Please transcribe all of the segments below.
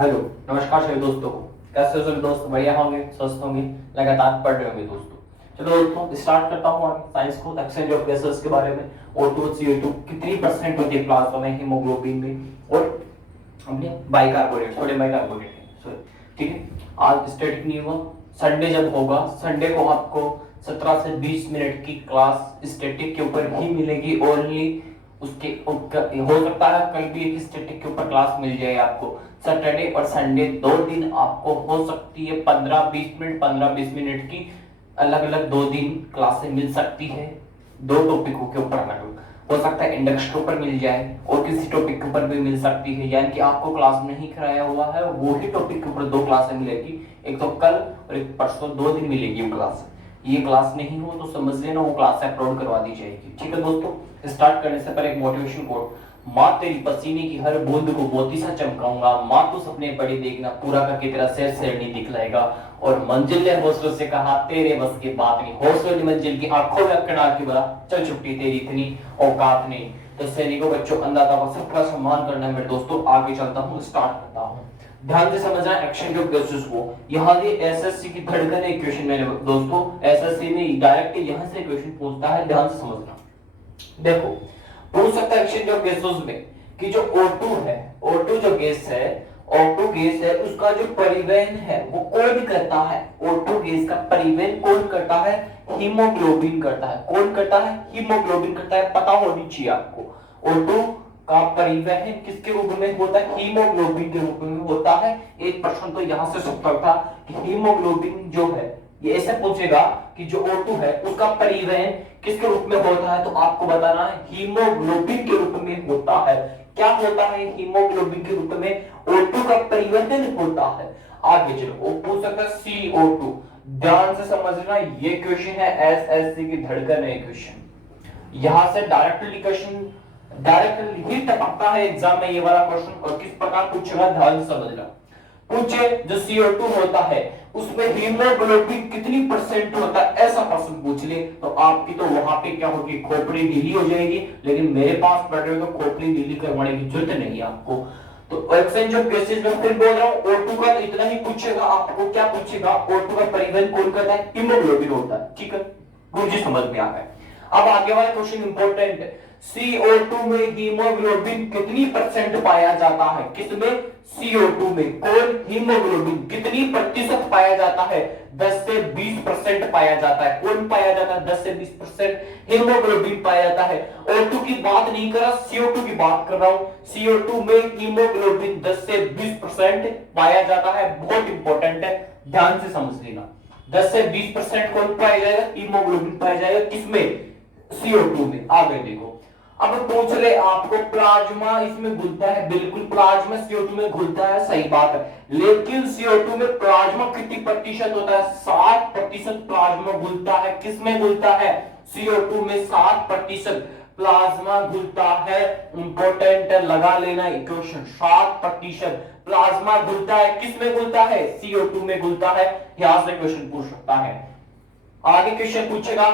Hello, नमस्कार सभी दोस्तों को। कैसे हो सभी दोस्त? बढ़िया होंगे, स्वस्थ होंगे, लगातार पढ़ रहे होंगे दोस्तों। चलो दोस्तों, स्टार्ट करता हूँ आगे साइंस को, एक्सचेंज ऑफ गैसेस के बारे में। O2 और CO2 कितनी परसेंट होती है प्लाज्मा में, हीमोग्लोबिन में, और हमने बाइकार्बोनेट, सोडियम बाइकार्बोनेट है, सॉरी, ठीक है। आज स्टैटिक नियम, संडे जब होगा, संडे को आपको 17 से 20 मिनट की क्लास स्टैटिक के ऊपर ही मिलेगी ओनली। उसके हो सकता है कल भी एक स्टैटिक के ऊपर क्लास मिल जाए आपको। सैटरडे और संडे 2 दिन आपको हो सकती है 15-20 मिनट की अलग अलग 2 दिन क्लासें मिल सकती है। 2 टॉपिकों के ऊपर अलग अलग हो सकता है, इंडेक्स के ऊपर मिल जाए और किसी टॉपिक के ऊपर भी मिल सकती है। यानी कि आपको क्लास नहीं कराया हुआ है वो ही टॉपिक के ऊपर 2 क्लासें मिलेगी, एक तो कल और एक परसों, 2 दिन मिलेगी वो क्लास। ये क्लास नहीं हो तो समझ लेना वो क्लास अपलोड करवा दी जाएगी, ठीक है दोस्तों। स्टार्ट करने से पहले एक मोटिवेशन कोट। माँ तेरी पसीने की हर बूंद को मोती सा चमकाऊंगा, माँ तू सपने बड़े देखना, पूरा करके तेरा सिर नहीं दिखलाएगा। और मंजिल ने हौसलों से कहा तेरे बस की बात नहीं, हौसलों ने मंजिल की आंखों में अकड़ा के बोला चल छुट्टी तेरी इतनी औकात नहीं। तो सैनिकों, बच्चों, अन्नदाता को सबका सम्मान करना है। मैं दोस्तों आगे चलता हूँ, स्टार्ट करता हूँ। ध्यान से समझना एक्सचेंज ऑफ गैसेस को। यहाँ ये एसएससी की धड़कन एक क्वेश्चन मेरे दोस्तों, एसएससी में डायरेक्ट यहाँ से क्वेश्चन पूछता है, ध्यान से समझना। देखो, पूछ सकता है एक्सचेंज ऑफ गैसेस में कि जो O2 है, O2 जो गैस है, O2 गैस है, उसका जो परिवहन है वो कौन करता है? O2 गैस का परिवहन कौन करता है? हीमोग्लोबिन करता है। कौन करता है? हीमोग्लोबिन करता है। पता होनी चाहिए आपको, O2 का परिवहन किसके रूप में होता है? हीमोग्लोबिन के रूप में होता है। एक प्रश्न तो यहां से सकता था कि हीमोग्लोबिन जो है, ये ऐसे पूछेगा कि जो O2 है उसका परिवहन किसके रूप में होता है, तो आपको बताना है हीमोग्लोबिन के रूप में होता है। क्या होता है? हीमोग्लोबिन के रूप में O2 का परिवर्तन होता है। आगे चलो, वो पूछ सकता है CO2। ध्यान से समझना, ये क्वेश्चन है एसएससी की धड़कन है क्वेश्चन। यहां से डायरेक्टली क्वेश्चन डायरेक्टली ही टपकता है एग्जाम में ये वाला क्वेश्चन। और किस प्रकार पूछेगा, ध्यान से समझना। पूछे जो CO2 होता है उसमें हीमोग्लोबिन कितनी परसेंट होता है, ऐसा प्रश्न पूछ ले तो आपकी तो वहां पे क्या होगी, खोपड़ी ढीली हो जाएगी। लेकिन मेरे पास पढ़ रहे हो तो खोपड़ी ढीली करवाने की जरूरत नहीं है आपको। तो एक्सचेंज ऑफ गैसेस में फिर बोल रहा हूं, O2 का तो इतना ही पूछेगा आपको। क्या पूछेगा? O2 का परिवहन कौन करता है? हीमोग्लोबिन होता है, ठीक है, मुझे समझ में आ गया। अब आगे वाला क्वेश्चन इंपॉर्टेंट है। CO2 में हीमोग्लोबिन कितनी परसेंट पाया जाता है? किसमें? CO2 में। कौन? हीमोग्लोबिन कितनी प्रतिशत पाया जाता है? 10 से 20% पाया जाता है। कौन पाया जाता है? 10 से 20% हीमोग्लोबिन पाया जाता है। O2 की बात नहीं कर रहा, CO2 की बात कर रहा हूं। CO2 में हीमोग्लोबिन 10 से 20% पाया जाता है। बहुत इंपॉर्टेंट है, ध्यान से समझ लेना। 10 से 20% कौन पाया जाएगा? हीमोग्लोबिन पाया जाएगा। किसमें? CO2 में। आगे देखो, अब पूछ ले आपको प्लाज्मा इसमें घुलता है, बिल्कुल प्लाज्मा CO2 में घुलता है, सही बात है। लेकिन CO2 में प्लाज्मा कितनी प्रतिशत होता है? 60% प्लाज्मा घुलता है। किसमें घुलता है? CO2 में 60% प्लाज्मा घुलता है। इंपॉर्टेंट है, लगा लेना इक्वेशन। 60% प्लाज्मा घुलता है। किसमें घुलता है? CO2 में घुलता है। यहां से क्वेश्चन पूछ सकता है। आगे क्वेश्चन पूछेगा,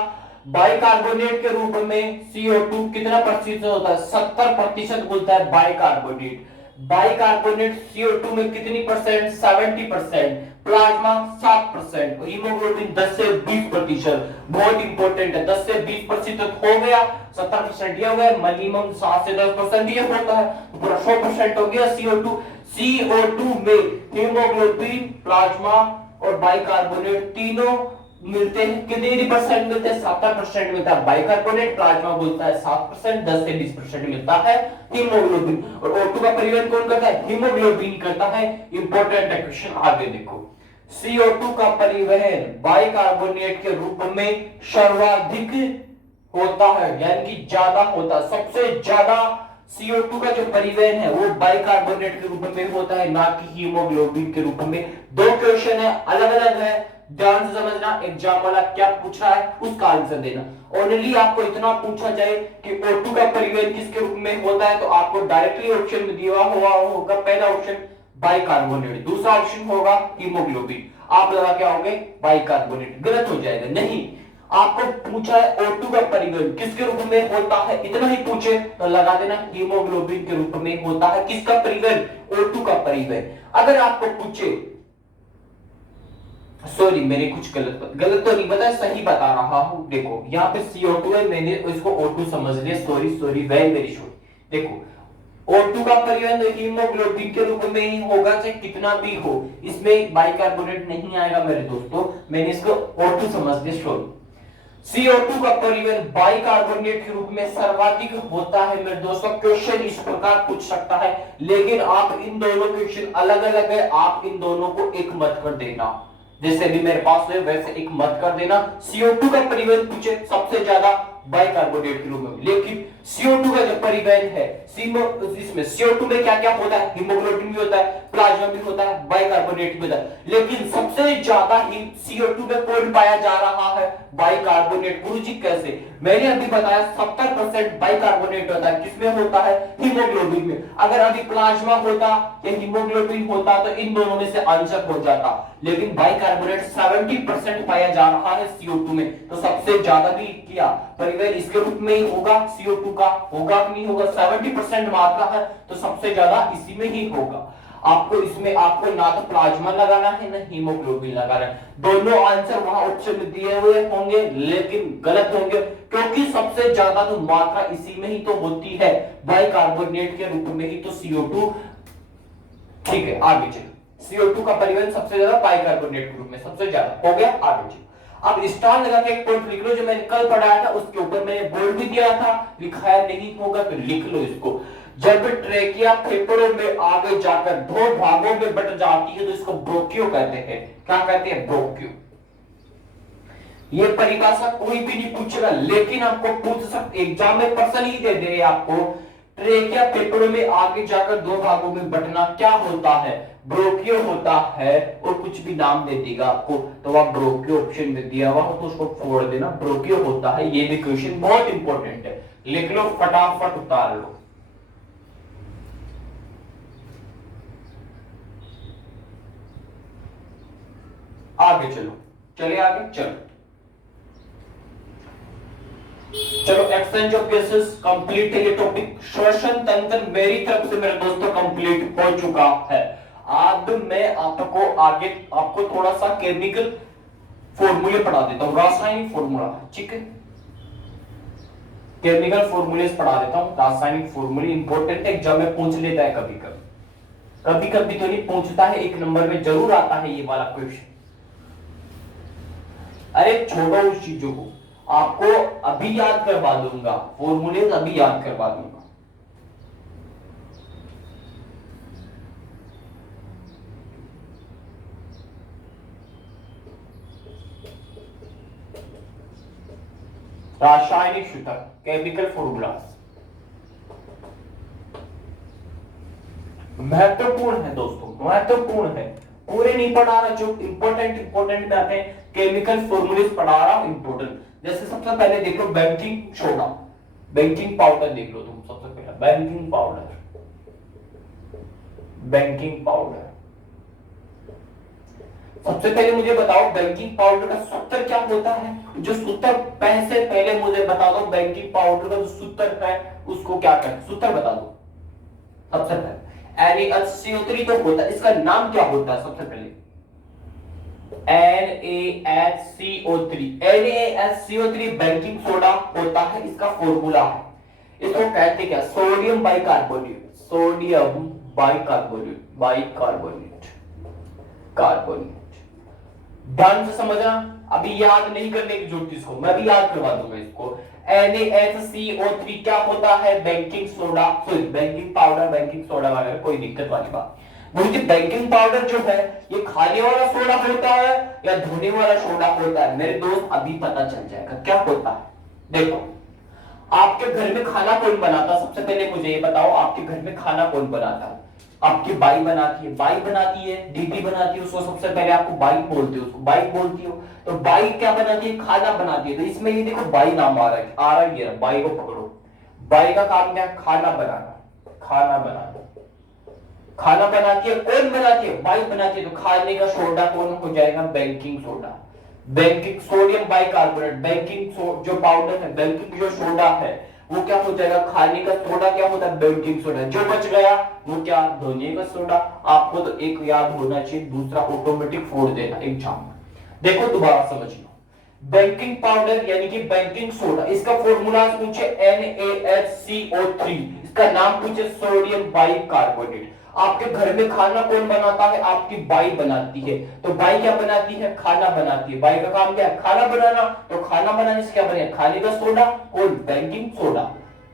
बाइकार्बोनेट के रूप में CO2 कितना प्रतिशत होता है? 70% घुलता है बाइकार्बोनेट। बाइकार्बोनेट CO2 में कितनी परसेंट? 70%। प्लाज्मा 7%। हीमोग्लोबिन 10 से 20%। बहुत इंपॉर्टेंट है, 10 से 20% हो गया, 70% ये हो गया, मिनिमम 7 से 10% ये होता है, तो पूरा 100% हो गया CO2। CO2 में हीमोग्लोबिन, प्लाज्मा और बाइकार्बोनेट तीनों मिलते हैं। कितनी परसेंट मिलते हैं? 70% मिलता है बाइकार्बोनेट, प्लाज्मा बोलता है 7%, 10 से 20% मिलता है हीमोग्लोबिन। और O2 का परिवहन कौन करता है? हीमोग्लोबिन करता है। इंपॉर्टेंट है क्वेश्चन, आगे देखो। CO2 का परिवहन बाइकार्बोनेट के रूप में सर्वाधिक होता है, यानी कि ज्यादा होता है। सबसे ज्यादा CO2 का जो परिवहन है वो बाइकार्बोनेट के रूप में होता है, ना कि हीमोग्लोबिन के रूप में। 2 क्वेश्चन है, अलग अलग है, ध्यान से समझना। एग्जाम वाला क्या पूछ रहा है उसका आंसर देना। ओनली आपको इतना पूछा जाए कि O2 का परिवहन किसके रूप में होता है तो आपको डायरेक्टली ऑप्शन में दिया हुआ होगा पहला ऑप्शन बाइकार्बोनेट, दूसरा ऑप्शन होगा हीमोग्लोबिन। आप लगा क्या होगे? बाइकार्बोनेट। गलत हो जाएगा, नहीं, आपको पूछा है O2 का परिवहन किसके रूप में होता है, इतना ही पूछे तो लगा देना हीमोग्लोबिन के रूप में होता है। किसका परिवहन, O2 का परिवहन। अगर आपको पूछे, सॉरी मैंने कुछ गलत तो नहीं बताया, सही बता रहा हूं। देखो यहाँ पे CO2 है, मैंने इसको O2 समझ लिया, sorry sorry very very sorry. देखो O2 का परिवहन हीमोग्लोबिन के रूप में ही होगा, चाहे कितना भी हो, इसमें बाइकार्बोनेट नहीं आएगा मेरे दोस्तों, मैंने इसको O2 समझ लिया, सॉरी। CO2 का परिवहन बाइकार्बोनेट के रूप में सर्वाधिक होता है मेरे दोस्तों। क्वेश्चन इस प्रकार पूछ सकता है, लेकिन आप इन दोनों क्वेश्चन अलग अलग है, आप इन दोनों को एक मत कर देना, जैसे भी मेरे पास है वैसे एक मत कर देना। CO2 का परिवहन पूछे सबसे ज्यादा बाइकार्बोनेट के रूप में, लेकिन CO2 का जो परिवहन है, इसमें CO2 में क्या क्या होता है, हीमोग्लोबिन भी होता है, प्लाज्मा भी होता है, बाइकार्बोनेट भी होता है, लेकिन सबसे ज्यादा ही CO2 में कौन पाया जा रहा है, बाइकार्बोनेट। गुरुजी कैसे, मैंने अभी बताया 70% बाइकार्बोनेट होता है, किसमें होता है, हीमोग्लोबिन में। अगर अभी प्लाज्मा होता या हीमोग्लोबिन होता तो इन दोनों में से आंसर हो जाता, लेकिन बाइकार्बोनेट 70% पाया जा रहा है CO2 में, तो सबसे ज्यादा भी किया परिवहन इसके रूप में ही होगा, CO2 का होगा कि नहीं होगा, 70% मात्रा है तो सबसे ज्यादा इसी में ही होगा। आपको इसमें आपको ना तो प्लाज्मा लगाना है ना हीमोग्लोबिन लगाना है, दोनों आंसर वहां ऑप्शन में दिए हुए होंगे लेकिन गलत होंगे, क्योंकि सबसे ज्यादा तो मात्रा इसी में ही तो होती है, बाइकार्बोनेट के रूप में ही तो CO2। ठीक है आगे चलो, CO2 का परिवहन सबसे ज्यादा बाइकार्बोनेट के रूप में सबसे ज्यादा हो गया, आगे चलो। अब स्टार लगा के एक पॉइंट लिख लो, जो मैंने कल पढ़ाया था उसके ऊपर मैंने बोर्ड भी दिया था, लिखाया नहीं होगा तो लिख लो इसको। जब ट्रेकिया फेफड़ों में आगे जाकर दो भागों में बट जाती है तो इसको ब्रोकियो कहते हैं। क्या कहते हैं, ब्रोकियो। ये परिभाषा कोई भी नहीं पूछेगा, लेकिन आपको पूछ सकते, एग्जाम में प्रश्न ही दे दे आपको, ट्रेकिया फेफड़ों में आगे जाकर दो भागों में बटना क्या होता है, ब्रोकियो होता है, और कुछ भी नाम दे देगा आपको तो वह ब्रोकियो ऑप्शन में दिया हुआ हो तो उसको छोड़ देना, ब्रोकियो होता है। ये भी क्वेश्चन बहुत इंपॉर्टेंट है, लिख लो फटाफट उतार लो। आगे चलो, चलिए आगे चलो। चलो एक्सचेंज ऑफ गैसेस कंप्लीट है ये टॉपिक। श्वसन तंत्र मेरी तरफ से मेरे दोस्तों कंप्लीट हो चुका है। अब मैं आपको आगे आपको थोड़ा सा केमिकल फॉर्मूले पढ़ा देता हूं, रासायनिक फॉर्मूला, ठीक है, केमिकल फॉर्मूले पढ़ा देता हूं। रासायनिक फॉर्मूले इंपॉर्टेंट है, एग्जाम में पूछ लेता है कभी कभी, कभी कभी तो नहीं पूछता है, एक नंबर में जरूर आता है ये वाला क्वेश्चन। अरे छोड़ो उस चीजों को, आपको अभी याद करवा दूंगा, फॉर्मूले अभी याद करवा दूंगा। रासायनिक सूत्र, केमिकल फॉर्मूलास महत्वपूर्ण है दोस्तों, महत्वपूर्ण है, पूरे नहीं पढ़ा रहा, जो इंपॉर्टेंट में आते हैं केमिकल फॉर्मूलेस पढ़ा रहा हूं इंपॉर्टेंट। जैसे सबसे पहले देख लो बेकिंग सोडा, बेकिंग पाउडर देख लो तुम, सबसे पहले बेकिंग पाउडर, बेकिंग पाउडर। सबसे पहले मुझे बताओ बेकिंग पाउडर का सूत्र क्या होता है, जो सूत्र पैसे पहले मुझे बता दो, बेकिंग पाउडर का जो सूत्र है उसको क्या कहते हैं, सूत्र बता दो सबसे पहले। NaHCO3 तो होता है, इसका नाम क्या होता है सबसे पहले, NaHCO3, NaHCO3 बेकिंग सोडा होता है, इसका फॉर्मूला है, इसको कहते क्या, sodium bicarbonate, sodium bicarbonate, bicarbonate, carbonate. ध्यान से समझना, अभी याद नहीं करने की जरूरत, इसको मैं भी याद करवा दूंगा इसको। NaHCO3 क्या होता है, baking soda, sorry baking powder, baking soda वगैरह कोई दिक्कत वाली बात। मुझे बेकिंग पाउडर जो है ये खाने वाला सोडा होता है या धोने वाला सोडा होता है, मेरे दोस्त अभी पता चल जाएगा क्या होता है। देखो आपके घर में खाना कौन बनाता है, सबसे पहले मुझे ये बताओ, आपके घर में खाना कौन बनाता है, आपकी बाई बनाती है, बाई बनाती है, दीदी बनाती है, उसको सबसे पहले आपको बाई बोलते हो, उसको बाई बोलती हो, तो बाई क्या बनाती है, खाना बनाती है। तो इसमें ये देखो बाई नाम आ रहा है ये बाई को पकड़ो, बाई का काम क्या है, खाना बनाना, खाना बनाना, खाना बनाती है, कौन बनाती है, बाई बनाती है, तो खाने का सोडा कौन हो जाएगा, baking soda. Baking sodium bicarbonate, जो पाउडर है, बेकिंग जो सोडा है वो क्या हो जाएगा, खाने का सोडा क्या होता है, बेकिंग सोडा। जो बच गया वो क्या, धोने का सोडा। आपको तो एक याद होना चाहिए, दूसरा ऑटोमेटिक फोड़ देना एग्जाम में। देखो दोबारा समझ लो, बेकिंग पाउडर यानी कि बेकिंग सोडा, इसका फॉर्मूला पूछे NaHCO3, इसका नाम पूछे सोडियम बाइकार्बोनेट। आपके घर में खाना कौन बनाता है, आपकी बाई बनाती है। तो बाई क्या बनाती है, खाना बनाती है। बाई का काम क्या है, खाना बनाना। तो खाना बनाने से क्या बनेगा, खाने का सोडा, कौन, बेकिंग सोडा।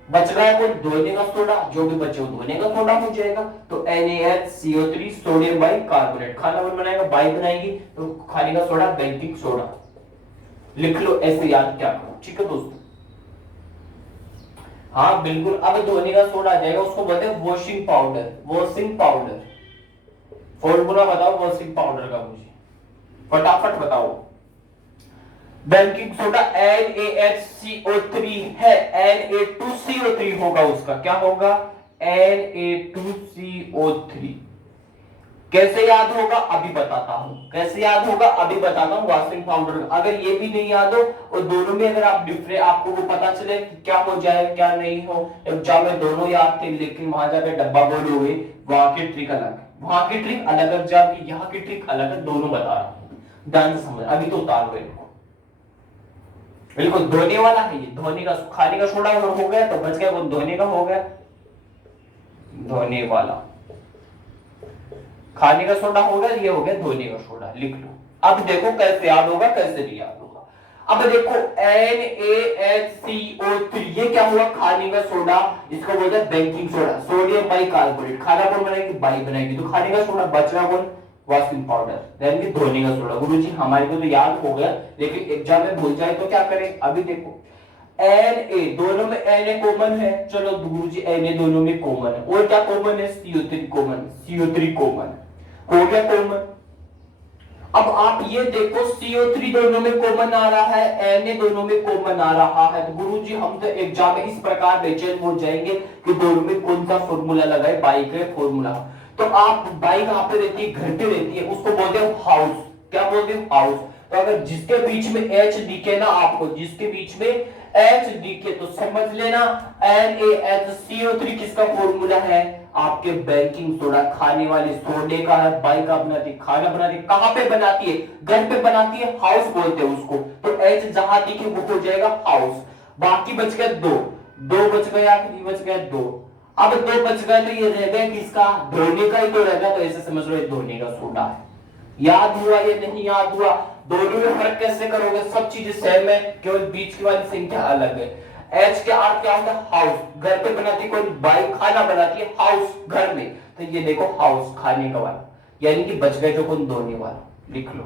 बच गया कौन, धोने का सोडा, जो भी बचे वो धोने का सोडा हो जाएगा। तो NaHCO3 सोडियम बाइकार्बोनेट, खाना कौन बनाएगा, बाई बनाएगी, तो खाने का सोडा बेकिंग सोडा। लिख लो, ऐसे याद क्या करो, ठीक है दोस्तों। हाँ बिल्कुल, अब धोने का सोडा आ जाएगा, उसको बोलते हैं washing powder. Washing powder, formula बताओ वॉशिंग पाउडर का मुझे, फटाफट बताओ। बेकिंग सोडा NaHCO3 है, Na2CO3 होगा उसका, क्या होगा, Na2CO3। कैसे याद होगा अभी बताता हूं, कैसे याद होगा अभी बताता हूं। वॉशिंग पाउडर, अगर ये भी नहीं याद हो और दोनों में अगर आप डिफरेंट, आपको वो पता चले कि क्या हो जाए क्या नहीं हो। एग्जाम में दोनों याद थे, लेकिन वहां जाकर डब्बा बोलोगे, वहां की ट्रिक अलग है, वहां की ट्रिक अलग है एग्जाम की, यहाँ की ट्रिक अलग है, दोनों बता रहा हूं, ध्यान से समझ। अभी तो उतार गए, बिल्कुल धोने वाला है ये, धोने का, खाने का सोडा हो गया तो बच गया वो, धोने का हो गया, धोने वाला। खाने का सोडा होगा, ये हो गया धोने का सोडा, लिख लो। अब देखो कैसे याद होगा, कैसे नहीं याद होगा। अब देखो NaHCO3, ये क्या हुआ, खाने का सोडा, इसको बोलते हैं बेकिंग सोडा, सोडियम बाइकार्बोनेट। खाना कौन बनाएगी, बाई बनाएगी, तो खाने का सोडा, बच रहा कौन, वॉशिंग पाउडर यानी कि धोने का सोडा। गुरुजी हमारे को तो याद हो गया, लेकिन एग्जाम में भूल जाए तो क्या करें। अभी देखो Na, दोनों में Na कॉमन है, चलो गुरुजी Na दोनों में कॉमन है, और क्या कॉमन है, CO3 कॉमन, CO3 कॉमन हो गया कॉमन। अब आप ये देखो CO3 दोनों में कॉमन आ रहा है, Na दोनों में कॉमन आ रहा है, तो गुरुजी हम तो एग्जाम में इस प्रकार बेचैन हो जाएंगे कि दोनों में कौन सा फॉर्मूला लगाए, बाई का फॉर्मूला। तो आप बाई कहां पे रहती है, घर पे रहती है, उसको बोलते हैं हाउस। क्या बोलते हैं, हाउस। तो अगर जिसके बीच में H दिखे ना आपको, जिसके बीच में H दिखे तो समझ लेना NaHCO3 किसका फॉर्मूला है, आपके बेकिंग सोडा, खाने वाले सोडे का है। बाई का बनाती है, खाना बनाती है, कहां पे बनाती है, घर पे बनाती है, हाउस बोलते हैं उसको। तो H जहां दिखे वो हो जाएगा हाउस। बाकी बच गए दो, दो बच गया, बच गया दो। अब दो बच गए तो ये रह गया किसका, धोने का ही तो रह गया, तो ऐसे समझ लो ये धोने का सोडा है। याद हुआ या नहीं याद हुआ, दोनों में फर्क कैसे करोगे, सब चीजें सेम है, केवल बीच की वाली संख्या अलग है। एच के अर्थ क्या होता है, हाउस, घर पे बनाती कोई बाई, खाना बनाती है, हाउस घर में, तो ये देखो हाउस, खाने का वाला, यानी कि बच गए जो कौन, धोने वाला, लिख लो।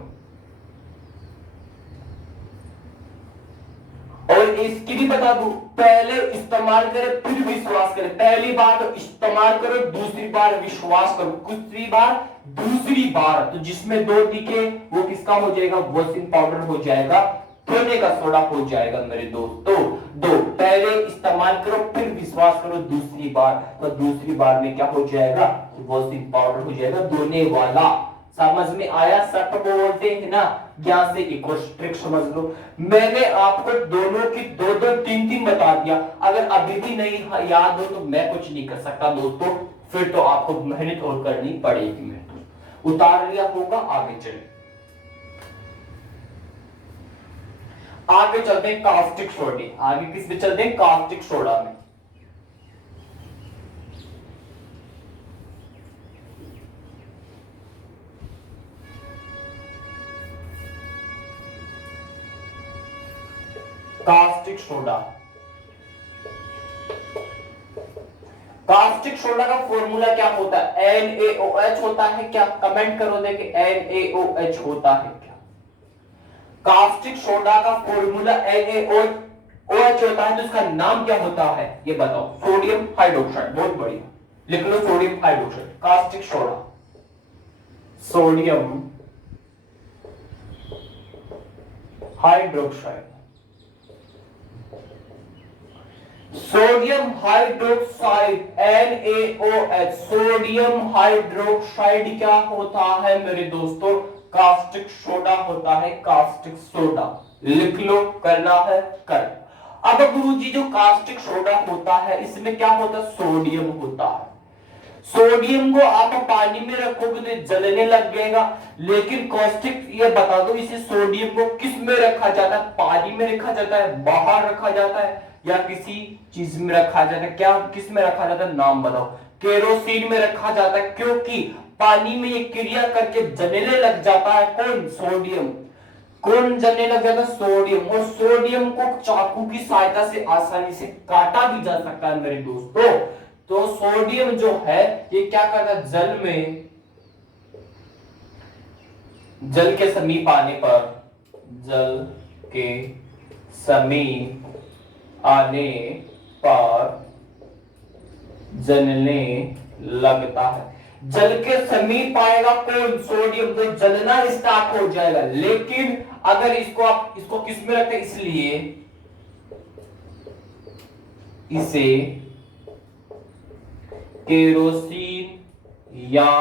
और इसकी भी बता दूं, पहले इस्तेमाल करें फिर विश्वास करें, पहली बार तो इस्तेमाल करो, दूसरी बार विश्वास करो, दूसरी बार, दूसरी बार तो जिसमें दो दिखे वो किसका हो जाएगा, वॉशिंग पाउडर हो जाएगा, धोने का सोडा हो जाएगा मेरे दोस्तों। दो पहले इस्तेमाल करो फिर विश्वास करो, दूसरी बार, तो दूसरी बार में क्या हो जाएगा, वॉशिंग पाउडर हो जाएगा, धोने वाला। समझ में आया, सब बोलते हैं ना, ज्ञान से इक्वल ट्रिक समझ लो। मैंने आपको दोनों की दो दो तीन तीन बता दिया, अगर अभी भी नहीं याद हो तो मैं कुछ नहीं कर सकता दोस्तों, फिर तो आपको मेहनत और करनी पड़ेगी। मैं तो उतार लिया होगा, आगे चले, आगे चलते हैं कास्टिक सोडे, आगे किस में चलते हैं, कास्टिक सोडा में। कास्टिक सोडा, कास्टिक सोडा का फॉर्मूला क्या होता है, NaOH होता है क्या, कमेंट करो देखे, NaOH होता है क्या। कास्टिक सोडा का फॉर्मूला NaOH होता है, तो इसका नाम क्या होता है ये बताओ, सोडियम हाइड्रोक्साइड, बहुत बढ़िया, लिख लो sodium hydroxide, caustic soda, sodium hydroxide. Sodium hydroxide NaOH, sodium hydroxide क्या होता है मेरे दोस्तों, कास्टिक सोडा होता है, कास्टिक सोडा। लिख लो, करना है कर। अब गुरुजी जो कास्टिक सोडा होता है इसमें क्या होता है, सोडियम होता है। सोडियम को आप पानी में रखोगे तो जलने लग जाएगा, लेकिन कॉस्टिक ये बता दो इसे सोडियम को किस में रखा जाता है, पानी में रखा जाता है, बाहर रखा जाता है या किसी चीज में रखा जाता है, क्या किस में रखा जाता है, नाम बताओ। केरोसिन में रखा जाता है, क्योंकि पानी में ये क्रिया करके जलने लग जाता है, कौन, सोडियम। कौन जलने लग जाता है, सोडियम। और सोडियम को चाकू की सहायता से आसानी से काटा भी जा सकता है मेरे दोस्तों। तो सोडियम जो है ये क्या करता है, जल में, जल के समीप आने पर, जल के समीप आने पर जलने लगता है। जल के समीप आएगा कौन, सोडियम, तो जलना स्टार्ट हो जाएगा। लेकिन अगर इसको आप इसको किस में रखते हैं, इसलिए इसे केरोसिन या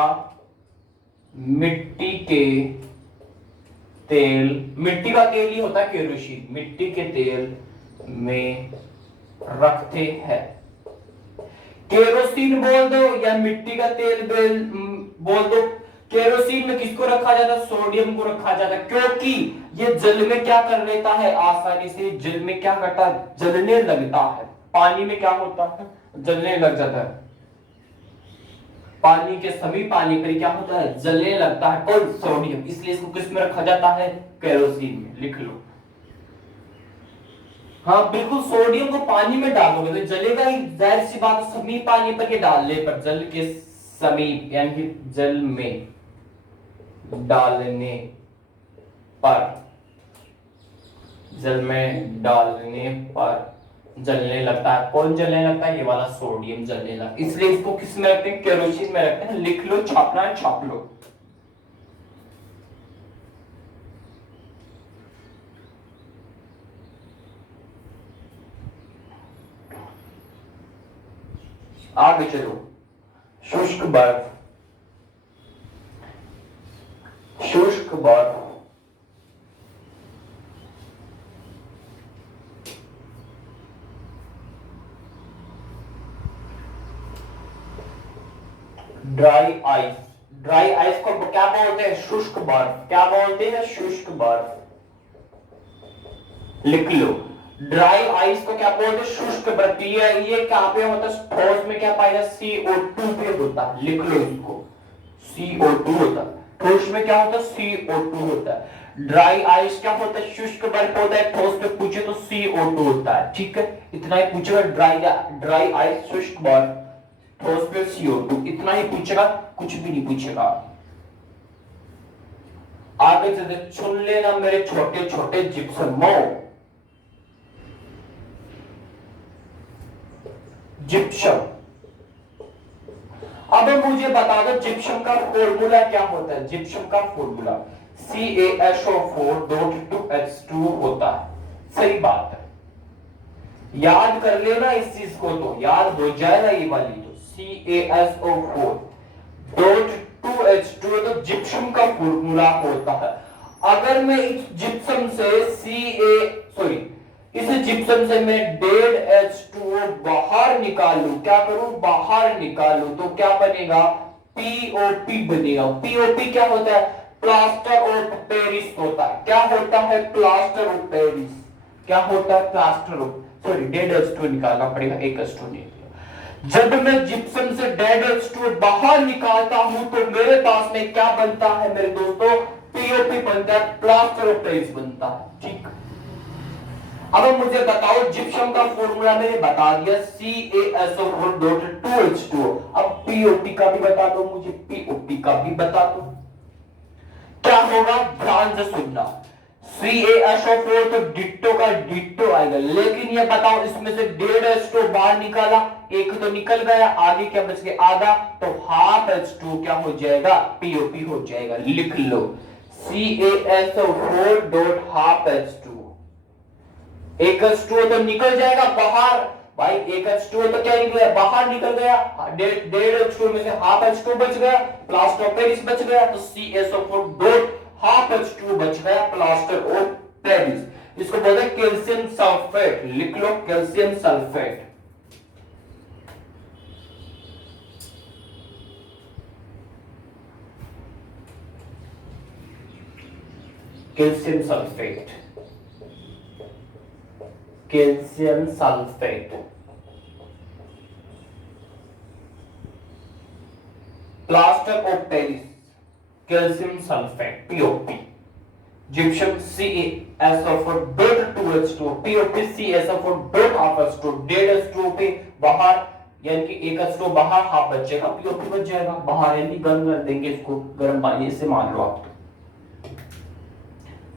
मिट्टी के तेल, मिट्टी का तेल ही होता है केरोसिन, मिट्टी के तेल में रखते हैं। केरोसिन बोल दो या मिट्टी का तेल बोल दो। केरोसिन में किसको रखा जाता है, सोडियम को रखा जाता है, क्योंकि ये जल में क्या कर लेता है, आसानी से जल में क्या करता है, जलने लगता है। पानी में क्या होता है, जलने लग जाता है। पानी के समीप आने पर क्या होता है, जलने लगता है, कौन, सोडियम। इसलिए इसको किस में रखा जाता है, केरोसिन में। लिख लो। हाँ बिल्कुल, सोडियम को पानी में डालोगे तो जलेगा ही, जाहिर सी बात। समीप पानी पर के डालने पर, जल के समीप यानी कि जल में डालने पर, जल में डालने पर जलने लगता है। कौन जलने लगता है, ये वाला सोडियम जलने लगता है। इसलिए इसको किस में रखते हैं, केरोसिन में रखते हैं। लिख लो, छापना है छाप लो। आगे चलो, शुष्क बर्फ, शुष्क बर्फ, ड्राई आइस। ड्राई आइस को क्या बोलते हैं, शुष्क बर्फ। क्या बोलते हैं, शुष्क बर्फ। लिख लो, ड्राई आइस को क्या बोलते हैं, शुष्क बर्फ। ये कहां पे होता है, ठोस में क्या पाएगा, CO2 पे होता है। लिख लो इसको, CO2 होता है। ठोस में क्या होता है, CO2 होता है। ड्राई आइस क्या होता है, शुष्क बर्फ होता है। ठोस पे पूछे तो CO2 होता है। ठीक है, इतना ही पूछेगा। ड्राई आइस, शुष्क बर्फ, ठोस पे CO2, इतना ही पूछेगा, कुछ भी नहीं पूछेगा। आगे चलते, चुन लेना मेरे छोटे छोटे जिप्समो। जिप्सम, अब मुझे बता दो जिप्सम का फॉर्मूला क्या होता है। जिप्सम का फॉर्मूला CaSO4.2H2 होता है। सही बात है, याद कर लेना इस चीज को, तो याद हो जाएगा ये वाली। तो CaSO4.2H2 तो जिप्सम का फॉर्मूला होता है। अगर मैं इस जिप्सम से इस जिप्सम से मैं डेड H2O बाहर निकालूं, क्या करूं, बाहर निकालूं, तो क्या बनेगा, POP बनेगा। POP क्या होता है, प्लास्टर ऑफ पेरिस होता है। क्या होता है, प्लास्टर ऑफ पेरिस। क्या होता है, प्लास्टर ऑफ, डेड H2O निकालना पड़ेगा, एक H2O निकला। जब मैं जिप्सम से डेड H2O बाहर निकालता हूं तो मेरे पास में क्या बनता है मेरे दोस्तों, POP बनता है, प्लास्टर ऑफ पेरिस बनता है। ठीक, अब मुझे बताओ जिप्सम का फॉर्मूला मैंने बता दिया, CaSO4.2H2O। अब POP का भी बता दो मुझे, POP का भी बता दो। क्या होगा, ध्यान से सुनना। CaSO4 तो डिट्टो का डिट्टो आएगा, लेकिन ये बताओ इसमें से डेढ़ H2O बाहर निकाला, एक तो निकल गया, आगे क्या बच गया, आधा, तो हाफ H2O क्या हो जाएगा, POP हो जाएगा। लिख लो, CaSO4.half H2O। एक H2O तो निकल जाएगा बाहर भाई, एक H2O तो क्या निकल गया, बाहर निकल गया। डेढ़ H2O में से हाफ H2O बच गया, प्लास्टर ऑफ पेरिस बच गया, तो CaSO4 हाफ H2O बच गया, प्लास्टर ऑफ पेरिस। इसको बोलते हैं कैल्शियम सल्फेट, लिख लो calcium sulphate. Calcium sulphate, calcium sulphate, plaster of Paris, calcium sulphate, POP. Gypsum CaSO4 dot 2H2O, POP CaSO4 dot half H2O, dead H2O पे बाहर, यानी कि एक H2O बाहर, हाफ बचेगा, POP बच जाएगा बाहर, यानी गर्म कर देंगे इसको, गर्म पानी से मान लो आप।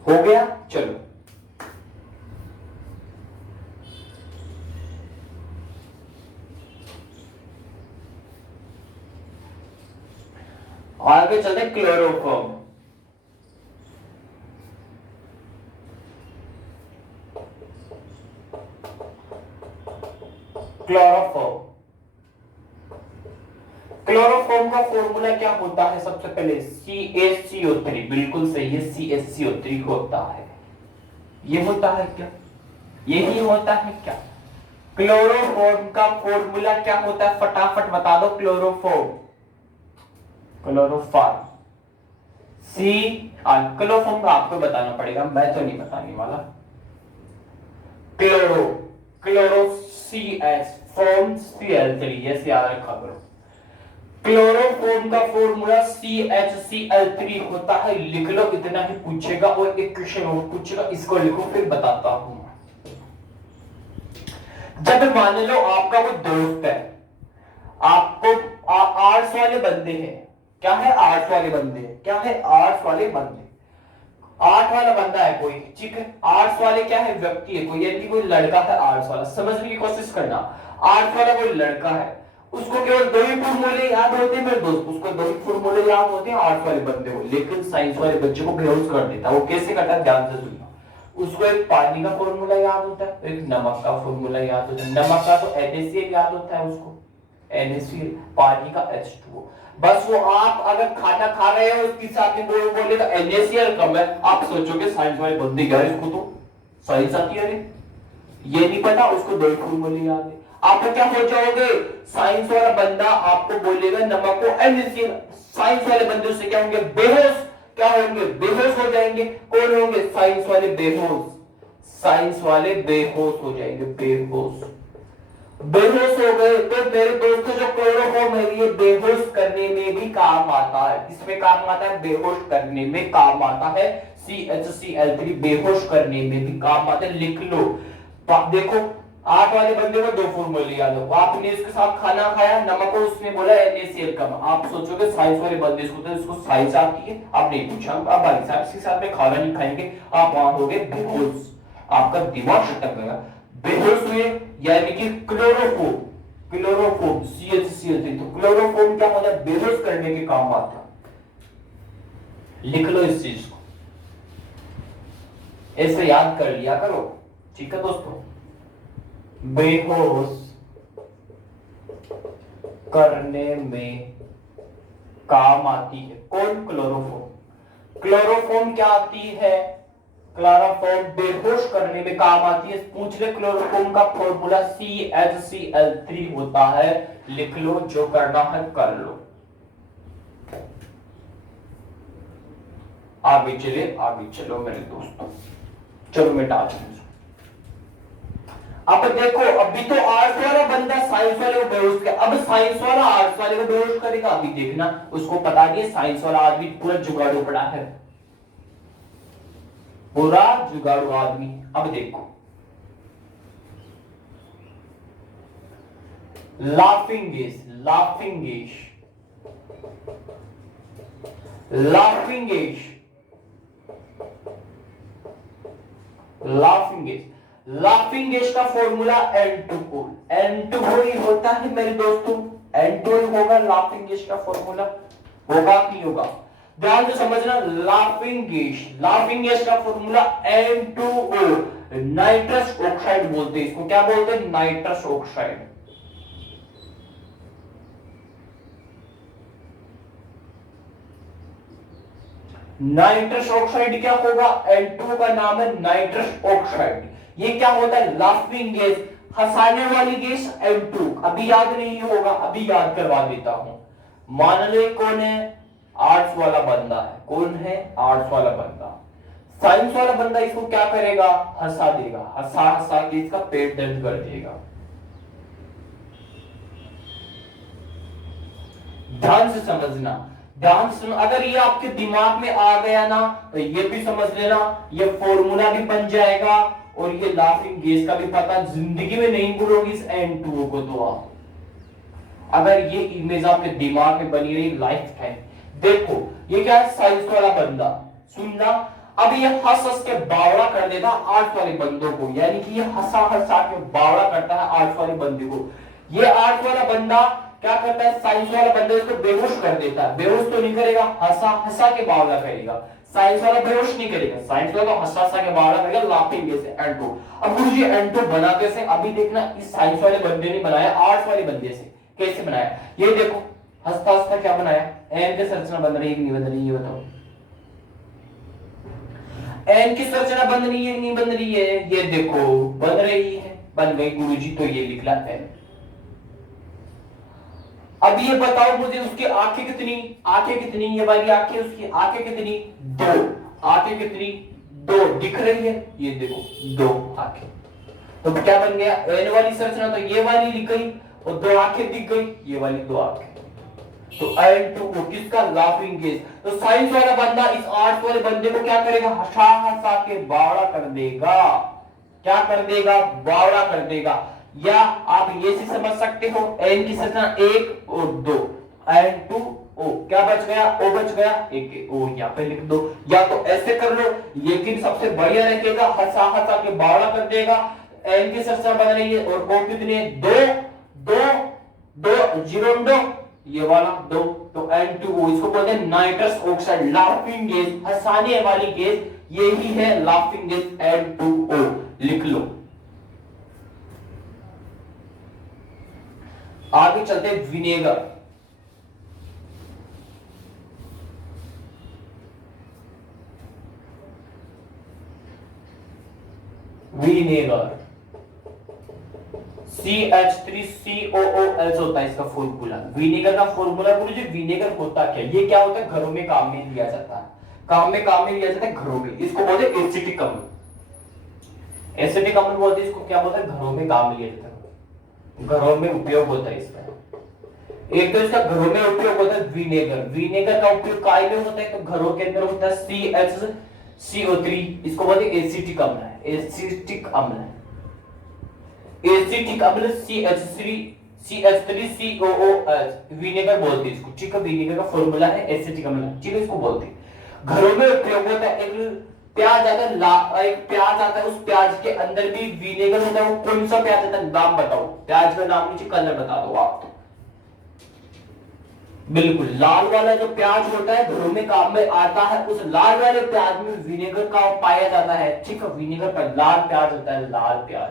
हो गया, चलो आगे चलते क्लोरोफॉर्म। क्लोरोफॉर्म, क्लोरोफॉर्म का फॉर्मूला क्या होता है? सबसे पहले CaCO3, बिल्कुल सही है, CaCO3 होता है। ये होता है क्या? यही होता है क्या? क्लोरोफॉर्म का फॉर्मूला क्या होता है? फटाफट बता दो। क्लोरोफॉर्म, क्लोरोफॉर्म क्लोरोफॉर्म का आपको बताना पड़ेगा, मैं तो नहीं बताने वाला। Chloro, chloro CH form Cl3, ये याद रखा करो। क्लोरोफॉर्म का फॉर्मूला CHCl3 होता है, लिख लो, इतना ही पूछेगा और एक क्वेश्चन और पूछेगा, इसको लिखो फिर बताता हूं। जब मान लो आपका वो दोस्त है, आपको आर्ट्स वाले बंदे हैं, क्या है? आर्ट्स वाले बंदे, क्या है? आर्ट्स वाले बंदे, आर्ट वाला बंदा है कोई, ठीक है? आर्ट्स वाले क्या है? व्यक्ति है कोई, यानी कोई लड़का है आर्ट्स वाला, समझने की कोशिश करना। आर्ट्स वाला कोई लड़का है, उसको केवल दो ही फॉर्मूले याद होते हैं मेरे दोस्त, उसको दो ही फॉर्मूले याद होते हैं आर्ट्स वाले बंदे को, लेकिन साइंस वाले बच्चे को बेहोश कर देता है। वो कैसे करता है? ध्यान से सुनना। उसको एक पानी का फॉर्मूला याद होता है, एक नमक का फॉर्मूला याद होता है। नमक का तो NaCl याद होता है उसको, NaCl, पानी का H2O। बस वो आप अगर खाना खा रहे हो उसके साथ में वो बोलेगा NaCl कम है, आप सोचोगे साइंस वाले बंदे यार इसको तो साइंस आती है, ये नहीं पता, उसको दो फॉर्मूले याद है। आप क्या हो जाओगे? साइंस वाला बंदा आपको बोलेगा नमक को NaCl, साइंस वाले बंदे उससे क्या होंगे? बेहोश। क्या होंगे? बेहोश हो जाएंगे। कौन होंगे? साइंस वाले बेहोश, साइंस वाले बेहोश हो जाएंगे, बेहोश। बेहोश हो गए तो मेरे दोस्तों जो क्लोरोफॉर्म है ये बेहोश करने में भी काम आता है। किसमें काम आता है? बेहोश करने में काम आता है। CHCl3 बेहोश करने में भी काम आता है, लिख लो। देखो, आठ वाले बंदे को दो फॉर्मूले याद हो, आपने इसके साथ खाना खाया, नमक को उसने बोला NaCl कम, आप सोचोगे साइंस वाले बंदे इसको तो इसको साइंस आती है, आप नहीं पूछा, आप भाई साहब इसके साथ में खाना नहीं खाएंगे, आप वहां हो गए बेहोश, आपका दिमाग भटक गया, बेहोश हुए, यानी कि क्लोरोफॉर्म, क्लोरोफॉर्म CHCl3, तो क्लोरोफॉर्म क्या होता है? बेहोश करने के काम आता है। लिख लो इस चीज को, ऐसे याद कर लिया करो, ठीक है दोस्तों? बेहोश करने में काम आती है कौन? क्लोरोफॉर्म। क्लोरोफॉर्म क्या आती है? क्लोरोफॉर्म बेहोश करने में काम आती है। पूछ ले, क्लोरोफॉर्म का फॉर्मूला CHCl3 होता है, लिख लो, जो करना है कर लो। आगे चले, आगे चलो मेरे दोस्तों, चलो मिटा दो। अब देखो, अभी तो आर्ट्स वाला बंदा साइंस वाले को बेहोश किया, अब साइंस वाला आर्ट्स वाले को बेहोश करेगा। अभी देखना, उसको पता नहीं है साइंस वाला आदमी पूरा जुगाड़ू पड़ा है, पूरा जुगाड़ू आदमी। अब देखो, laughing gas, laughing gas, laughing gas, laughing gas, laughing gas का फॉर्मूला N2O, N2O ही होता है मेरे दोस्तों, N2O होगा लाफिंग गैस का फॉर्मूला, होगा कि होगा? ध्यान से समझना, लाफिंग गैस, लाफिंग गैस का फॉर्मूला N2O, नाइट्रस ऑक्साइड बोलते हैं इसको, क्या बोलते हैं? Nitrous oxide. नाइट्रस ऑक्साइड क्या होगा, N2 का नाम है नाइट्रस ऑक्साइड। ये क्या होता है, लाफिंग गैस, हंसाने वाली गैस N2। अभी याद नहीं होगा, अभी याद करवा देता हूं। मान ले कौन है, आर्ट्स वाला बंदा है। कौन है, आर्ट्स वाला बंदा। साइंस वाला बंदा इसको क्या करेगा, हंसा देगा, हंसा हंसा के इसका पेट दर्द कर देगा। ध्यान से समझना, ध्यान से। अगर ये आपके दिमाग में आ गया ना तो ये भी समझ लेना, ये फॉर्मूला भी बन जाएगा और ये लाफिंग गैस का भी पता। जिंदगी में नहीं भूलोगी इस N2 को तो आप, अगर ये इमेज आपके दिमाग में बनी रही लाइफ टाइम। देखो ये क्या है, साइंस वाला बंदा, सुनना। अब ये हंस हंस के बावड़ा कर देता आर्ट्स वाले बंदों को, यानी कि ये हंसा हंसा के बावड़ा करता है आर्ट्स वाले बंदे को। ये आर्ट्स वाला बंदा क्या करता है, साइंस वाला बंदा इसको बेहोश कर देता है। बेहोश तो नहीं करेगा, हंसा हंसा के बावड़ा करेगा। साइंस वाला बेहोश नहीं करेगा, साइंस वाला तो हंसा हंसा के बावड़ा करेगा, लाफिंग गैस N2। अब गुरुजी N2 बनाते से, अभी देखना इस साइंस वाले बंदे ने बनाया आर्ट्स वाले बंदे से। कैसे बनाया, ये देखो, हंसता हंसता क्या बनाया, एन की संरचना बन रही है नहीं बन रही, ये बताओ। एन की संरचना बन रही है नहीं बन रही है, ये देखो बन रही है, बन गई गुरुजी, तो ये लिख ला एन। अब ये बताओ मुझे उसकी आंखें कितनी, आंखें कितनी, ये वाली आंखें, उसकी आंखें कितनी, दो। आंखें कितनी, दो दिख रही है, ये देखो दो आंखें। तो क्या बन गया, एन वाली संरचना तो ये वाली लिख गई और दो आंखें दिख गई, ये वाली दो आंखें। तो N2 किसका, लाफिंग गैस। तो साइंस वाला बंदा इस आर्ट्स वाले बंदे को क्या करेगा, हंसा हंसा के बावड़ा कर देगा। क्या कर देगा, बावड़ा कर देगा। या आप ये से समझ सकते हो, एन की संरचना 1 और 2, N2 O, क्या बच गया, O बच गया, एक O यहाँ पे लिख दो। या तो ऐसे कर लो, लेकिन सबसे बढ़िया रखेगा, हंसा हंसा के बावड़ा कर देगा। एन की संरचना बन रही है और O कितनी है, 2 2 2 0 ये वाला 2, तो N2O, इसको बोलते हैं नाइट्रस ऑक्साइड, लाफिंग गैस, हंसाने वाली गैस, यही है लाफिंग गैस N2O, लिख लो। आगे चलते विनेगर। विनेगर CH3COOH होता है इसका फॉर्मूला। विनेगर का फॉर्मूला बोलिए, विनेगर होता क्या, ये क्या होता है, घरों में काम में लिया जाता है, काम में लिया जाता है घरों में। इसको बोलते हैं एसिटिक अम्ल। एसिटिक अम्ल बोलते हैं इसको, क्या बोलते हैं, घरों में काम में लिया जाता है, घरों में उपयोग होता है इसका। एक तो इसका घरों में उपयोग होता है विनेगर। विनेगर का उपयोग काय में होता है, तो घरों के अंदर होता है CHCO3, इसको बोलते हैं एसिटिक अम्ल है, एसिटिक अम्ल है। एसिटिक अम्ल CH3COOH, विनेगर बोलते हैं इसको, ठीक है। विनेगर का फॉर्मूला है एसिटिक अम्ल, ठीक है, इसको बोलते हैं। घरों में उपयोग होता है। एक प्याज आता है, एक प्याज आता है, उस प्याज के अंदर भी विनेगर होता है। वो कौन सा प्याज आता है, नाम बताओ, प्याज का नाम नीचे कलर बता दो आप। बिल्कुल लाल वाला जो प्याज होता है घरों में काम में आता है, उस लाल वाले प्याज में विनेगर का पाया जाता है, ठीक है। विनेगर का लाल प्याज होता है, लाल प्याज,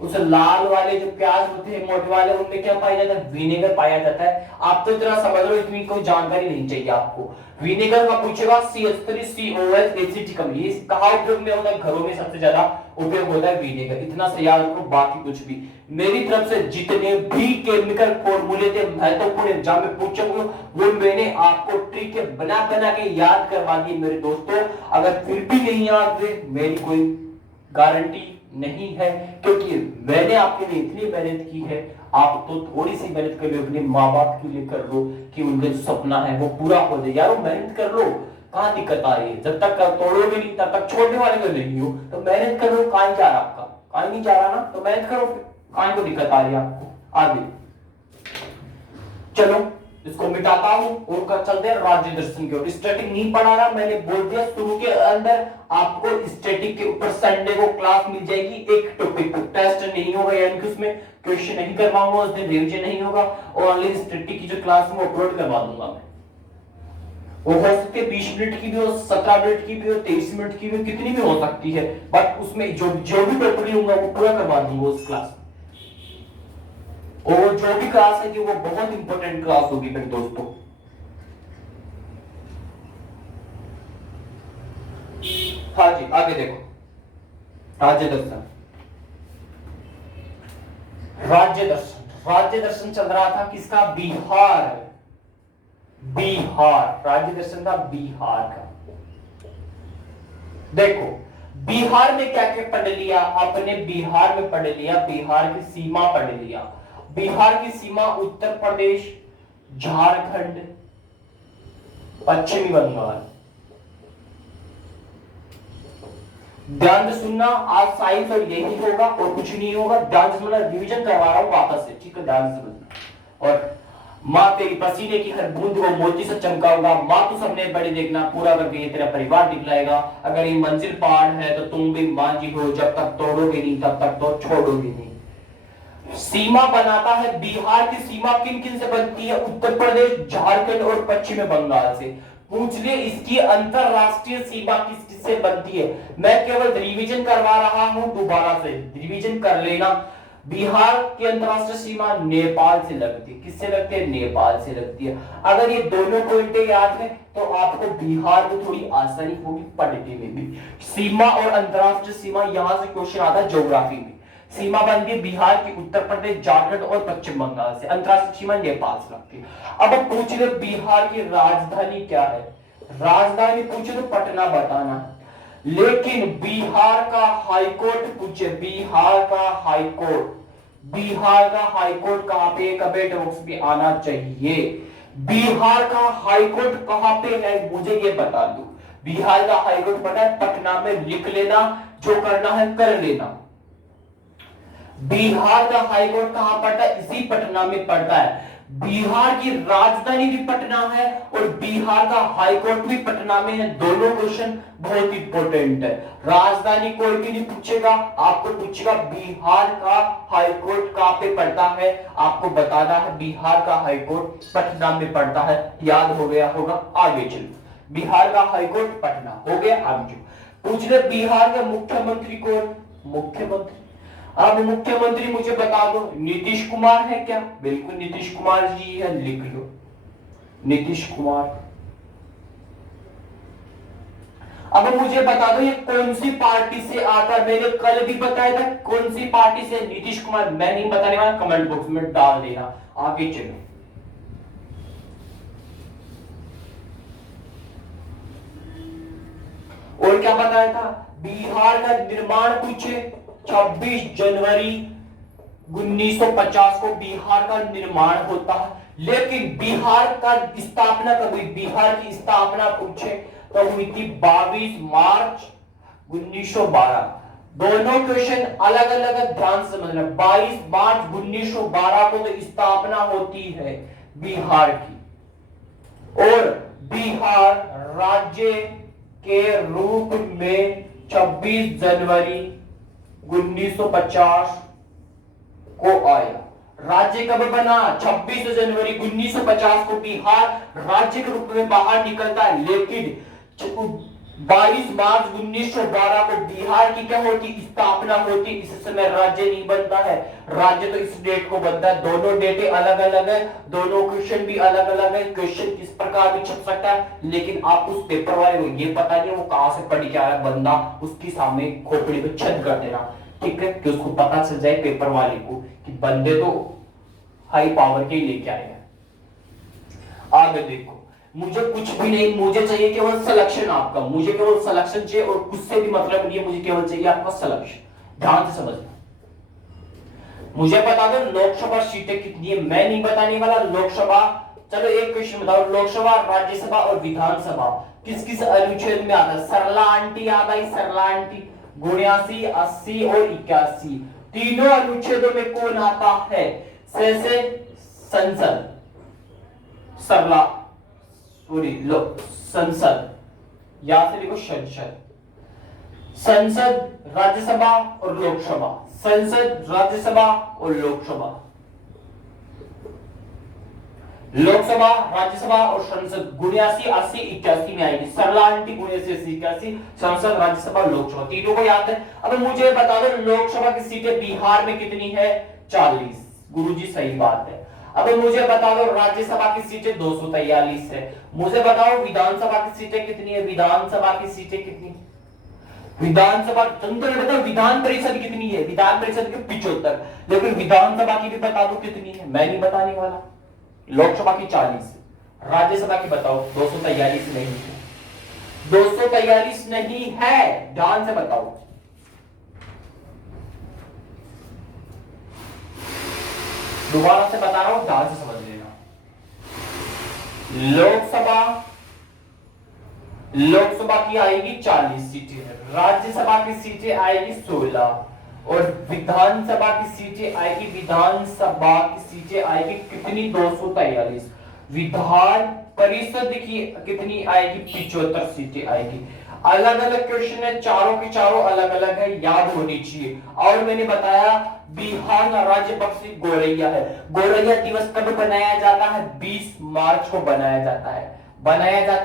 उस लाल वाले जो प्याज होते हैं मोटे वाले, उनमें क्या पाया जाता है, विनेगर पाया जाता है। आप तो इतना समझ लो, इतनी कोई जानकारी नहीं चाहिए आपको। विनेगर का पूछेगा CH3COOH एसिटिक अम्ल, ये कहां उपयोग में होता है, घरों में सबसे ज्यादा उपयोग होता है विनेगर, इतना से याद रखो। बाकी कुछ भी मेरी तरफ से जितने भी केमिकल फॉर्मूले थे महत्वपूर्ण एग्जाम में पूछे हुए, वो मैंने आपको ट्रिक बना बना के याद करवा दी मेरे दोस्तों। अगर फिर भी नहीं याद हुए, मेरी कोई गारंटी नहीं है, क्योंकि मैंने आपके लिए इतनी मेहनत की है। आप तो थोड़ी सी मेहनत कर लो, अपने माँ बाप के लिए कर लो कि उनका जो सपना है वो पूरा हो जाए। यार मेहनत कर लो, कहाँ दिक्कत आ रही है, जब तक तोड़ोगे नहीं तब तक छोड़ने वाले तो नहीं हो, तो मेहनत कर लो। कहाँ जा रहा आपका, कहीं नहीं जा रहा ना, तो मेहनत करो, कहाँ को दिक्कत आ रही है आपको। आगे चलो इसको मिटाता हूं और कर चलते हैं राज्य दर्शन की ओर। स्टैटिक नहीं पढ़ा रहा, मैंने बोल दिया शुरू के अंदर आपको स्टैटिक के ऊपर संडे को क्लास मिल जाएगी, एक टॉपिक टेस्ट नहीं होगा, यानी कि उसमें क्वेश्चन नहीं करवाऊंगा, उस दिन रिवीजन नहीं होगा, और ओनली स्टैटिक की जो क्लास है वो अपलोड करवा दूंगा मैं। वो हो सकती है 20 मिनट की भी हो, 17 मिनट की भी हो, 23 मिनट की भी, कितनी भी हो सकती है, बट उसमें जो भी पेपर होगा वो पूरा करवा दूंगा उस क्लास में। और जो भी क्लास है कि वो बहुत इंपॉर्टेंट क्लास होगी मेरे दोस्तों। हाँ जी, आगे देखो, राज्य दर्शन। राज्य दर्शन चल रहा था किसका? बिहार। राज्य दर्शन था बिहार का। देखो बिहार में क्या क्या पढ़ लिया आपने? बिहार में पढ़ लिया, बिहार की सीमा पढ़ लिया। बिहार की सीमा उत्तर प्रदेश, झारखंड, पश्चिमी बंगाल। ध्यान से सुनना, आज साइंस और यही होगा और कुछ नहीं होगा। ध्यान से सुनना, रिवीजन करवा रहा हूं वापस से, ठीक है? ध्यान से समझना। और माँ तेरी पसीने की हर बूंद को मोती से चमकाऊंगा, माँ तू सबने बड़े देखना, पूरा करके ये तेरा परिवार दिखलाएगा। अगर ये मंजिल पहाड़ है तो तुम भी माँ जी हो, जब तक तोड़ोगे नहीं तब तक तो छोड़ोगे नहीं। सीमा बनाता है, बिहार की सीमा किन किन से बनती है? उत्तर प्रदेश, झारखंड और पश्चिम बंगाल से। पूछ लिए इसकी अंतरराष्ट्रीय सीमा किस किस से बनती है? मैं केवल रिवीजन करवा रहा हूं, दोबारा से रिवीजन कर लेना। बिहार की अंतरराष्ट्रीय सीमा नेपाल से लगती है। किससे लगती है? नेपाल से लगती है। अगर ये दोनों पॉइंट याद है तो आपको बिहार में थोड़ी आसानी होगी पढ़ने में भी। सीमा और अंतरराष्ट्रीय सीमा यहां से क्वेश्चन आता है ज्योग्राफी में। सीमा बनती है बिहार की उत्तर प्रदेश, झारखंड और पश्चिम बंगाल से। अंतरराष्ट्रीय सीमा नेपाल से लगती है। अब पूछ ले बिहार की राजधानी क्या है? राजधानी पूछे तो पटना बताना, लेकिन बिहार का हाईकोर्ट पूछे, बिहार का हाईकोर्ट, बिहार का हाईकोर्ट कहां पे? कमेंट बॉक्स में आना चाहिए। बिहार का हाईकोर्ट कहां पे है मुझे ये बता दो। बिहार का हाईकोर्ट पता है? पटना में, लिख लेना, जो करना है कर लेना। बिहार का हाईकोर्ट कहां पड़ता है? इसी पटना में पड़ता है। बिहार की राजधानी भी पटना है और बिहार का हाईकोर्ट भी पटना में है। दोनों क्वेश्चन बहुत इंपॉर्टेंट है। राजधानी कोई भी नहीं पूछेगा, आपको पूछेगा बिहार का हाईकोर्ट कहां पे पड़ता है, आपको बताना है बिहार का हाईकोर्ट पटना में पड़ता है। याद हो गया होगा? आगे चलो, बिहार का हाईकोर्ट पटना हो गया। आगे चलो, पूछ ले बिहार का मुख्यमंत्री कौन? मुख्यमंत्री, अब मुख्यमंत्री मुझे बता दो। नीतीश कुमार है क्या? बिल्कुल नीतीश कुमार जी है, लिख लो नीतीश कुमार। अब मुझे बता दो ये कौन सी पार्टी से आता है? मैंने कल भी बताया था कौन सी पार्टी से। नीतीश कुमार मैं नहीं बताने वाला, कमेंट बॉक्स में डाल देना। आगे चलो, और क्या बताया था? बिहार का निर्माण पूछे 26 जनवरी 1950 को बिहार का निर्माण होता है, लेकिन बिहार का स्थापना कब हुई? बिहार की स्थापना पूछे तो हुई थी 22 मार्च 1912। दोनों क्वेश्चन अलग अलग है, ध्यान से समझना। 22 मार्च 1912 को तो स्थापना होती है बिहार की, और बिहार राज्य के रूप में 26 जनवरी 1950 को आया। राज्य कब बना? 26 जनवरी 1950 को बिहार राज्य के रूप में बाहर निकलता है, लेकिन 22 मार्च 1912 को बिहार की क्या होती? स्थापना होती। इस समय राज्य नहीं बनता है, राज्य तो इस डेट को बनता है। दोनों डेटें अलग अलग है, दोनों क्वेश्चन भी अलग अलग है। क्वेश्चन किस प्रकार भी छप सकता है, लेकिन आप उस पेपर वाले को ये पता नहीं वो कहां से पढ़ के आया बंदा, उसकी सामने खोपड़ी पे छत कर देना, ठीक है? कि उसको पता चल जाए पेपर वाले को कि बंदे तो हाई पावर के ही लेके आएगा। आगे देखो, मुझे कुछ भी नहीं, मुझे चाहिए केवल सिलेक्शन आपका। मुझे केवल सिलेक्शन चाहिए और कुछ से भी मतलब नहीं है, मुझे केवल चाहिए आपका सिलेक्शन। ध्यान से समझना। मुझे बता दो लोकसभा सीटें कितनी है? मैं नहीं बताने वाला लोकसभा। चलो एक क्वेश्चन बताओ, लोकसभा, राज्यसभा और विधानसभा किस किस अनुच्छेद में आता है? सरला आंटी याद आई? सरला आंटी 79, 80 और 81 तीनों अनुच्छेदों में कौन आता है? से संसद, सरला लो संसद, या से लिखो संसद। संसद, राज्यसभा और लोकसभा, संसद, राज्यसभा और लोकसभा, लोकसभा, राज्यसभा और संसद 79, 80, 81 में आएगी। सरला आंटी 79, 80, 81, संसद, राज्यसभा, लोकसभा, तीनों को याद है। अब मुझे बता दो लोकसभा की सीटें बिहार में कितनी है? 40। गुरुजी सही बात है। अब मुझे बता दो राज्यसभा की सीटें 243 है। मुझे बताओ विधानसभा की सीटें कितनी है? विधानसभा की सीटें कितनी? विधानसभा तुमको विधान परिषद कितनी है, विधान परिषद के 75, लेकिन विधानसभा की भी बता दो कितनी है, मैं नहीं बताने वाला। लोकसभा की 40, राज्यसभा की बताओ 243 नहीं है, 243 नहीं है, ध्यान से बताओ। दोबारा से बता रहा हूं, ध्यान से समझ लेना। लोकसभा की आएगी 40 सीटें, राज्यसभा की सीटें आएगी 16, और विधानसभा की सीटें आएगी, विधानसभा की सीटें आएगी कितनी, 243। विधान परिषद की कितनी आएगी, 75 सीटें आएगी। अलग अलग क्वेश्चन है, चारों के चारों अलग अलग है, याद होनी चाहिए। और मैंने बताया बिहार का राज्य पक्षी गोरैया है। गोरैया दिवस कब बनाया जाता है, 20 मार्च को बनाया जाता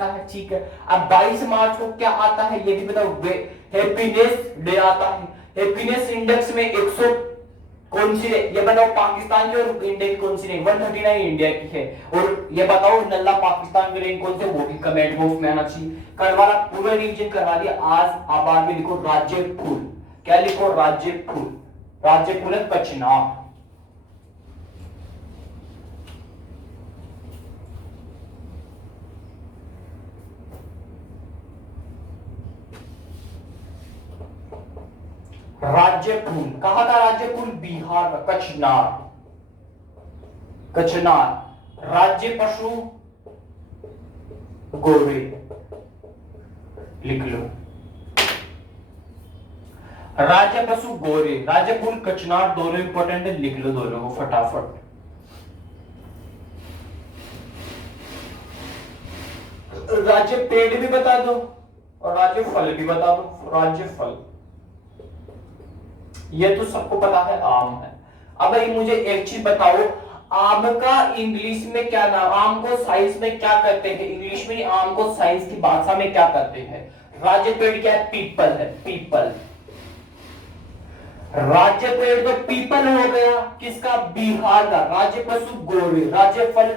है, ठीक है। अब 22 मार्च को क्या आता है ये भी बताओ, हैप्पीनेस डे आता है। हैप्पीनेस इंडेक्स में 100 कौन सी है ये बताओ, पाकिस्तान की, और इंडिया की कौन सी नहीं, 139 इंडिया की है। और ये बताओ नल्ला पाकिस्तान की रैंक कौन से, वो भी कमेंट बॉक्स में आना चाहिए। कल वाला पूरा रिवीजन करवा दिया, आज आबाद में लिखो राज्य फूल, क्या लिखो, राज्य फूल, राज्य फूल है कचनार। राज्य फूल कहां का, राज्य फूल बिहार का, कचनार, कचनार। राज्य पशु गोरे, लिख लो, राज्य पशु गोरे, राज्य फूल कचनार, दोनों इंपॉर्टेंट है, लिख लो दोनों को फटाफट। राज्य पेड़ भी बता दो और राज्य फल भी बता दो। राज्य फल ये तो सबको पता है, आम है। अब भाई मुझे एक चीज बताओ, आम का इंग्लिश में क्या नाम, आम को साइंस में क्या कहते हैं, इंग्लिश में आम को साइंस की भाषा में क्या कहते हैं। राज्य पेड़ क्या है, पीपल है, पीपल। राज्य पेड़ तो पीपल हो गया, किसका, बिहार का। राज्य पशु गोरे, राज्य फल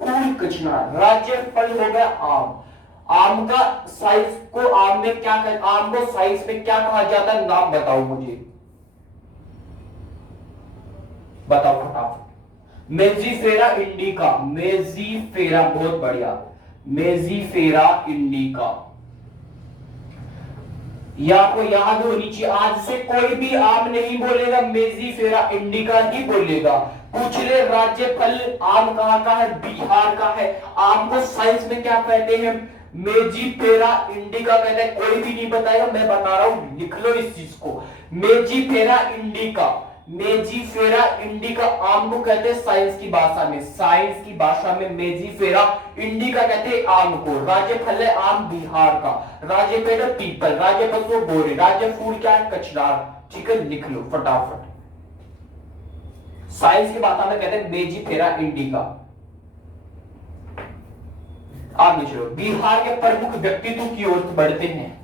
फूल कचनार, राज्य फल हो गया आम। आम का साइंस को, आम में क्या कहते, आम को साइंस में क्या कहा जाता है, नाम बताओ मुझे, बताओ फटाफट। मेजीफेरा इंडिका, मेजीफेरा, बहुत बढ़िया, मेजीफेरा इंडिका, या आपको याद होनी चाहिए। आज से कोई भी आम नहीं बोलेगा, मेजीफेरा इंडिका ही बोलेगा। पूछ ले राज्य फल आम कहां का है, बिहार का है। आम को साइंस में क्या कहते हैं, मेजीफेरा इंडिका कहते हैं। कोई भी नहीं बताएगा, मैं बता रहा हूं, लिख लो इस चीज को, मेजीफेरा इंडिका। मेजीफेरा इंडिका आम को कहते हैं साइंस की भाषा में, साइंस की भाषा में मेजीफेरा इंडिका कहते हैं आम को। राज्य फल है आम बिहार का, राज्य पेड़ पीपल, राज्य पशु बोरे, राज्य फूल क्या है, कचनार, ठीक है, लिख लो फटाफट। साइंस की भाषा में कहते हैं मेजीफेरा इंडिका। आगे चलो, बिहार के प्रमुख व्यक्तित्व की ओर बढ़ते हैं।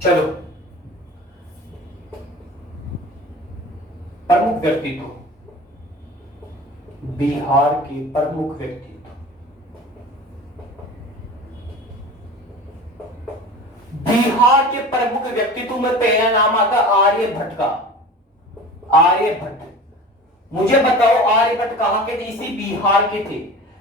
चलो, प्रमुख व्यक्तित्व, बिहार के प्रमुख व्यक्तित्व। बिहार के प्रमुख व्यक्तित्व में पहला नाम आता आर्यभट्ट का, आर्यभट्ट। मुझे बताओ आर्यभट्ट कहां के थे, इसी बिहार के थे।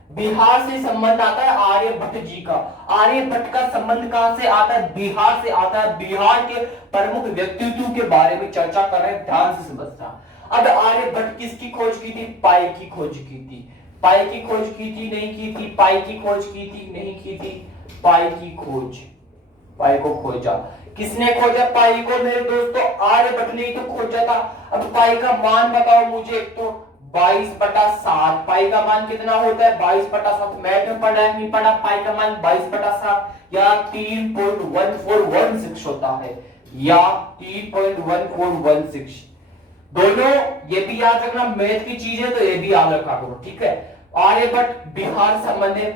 बिहार से संबंध आता है आर्यभट्ट जी का। आर्यभट्ट का संबंध कहां से आता है, बिहार से आता है। बिहार के प्रमुख व्यक्तित्व के बारे में चर्चा कर रहे हैं, ध्यान से समझना। अब आर्यभट्ट किसकी खोज की थी, पाई की खोज की थी। पाई की खोज की थी, नहीं की थी, पाई की खोज की थी, नहीं की थी, पाई की खोज, पाई को खोजा। किसने खोजा पाई को, मेरे दोस्तों, आर्यभट्ट ने तो खोजा था। अब पाई का मान बताओ मुझे, एक तो 22/7, पाई का मान कितना होता है, 22/7। मैथ में पढ़ा है नहीं पढ़ा, पाई का मान 22/7 या 3.1416 होता है, या 3.1416। दोनों ये भी याद रखना, मैथ की चीज है तो ये भी याद रखा करो, ठीक है। आर्यभट्ट बिहार संबंध है,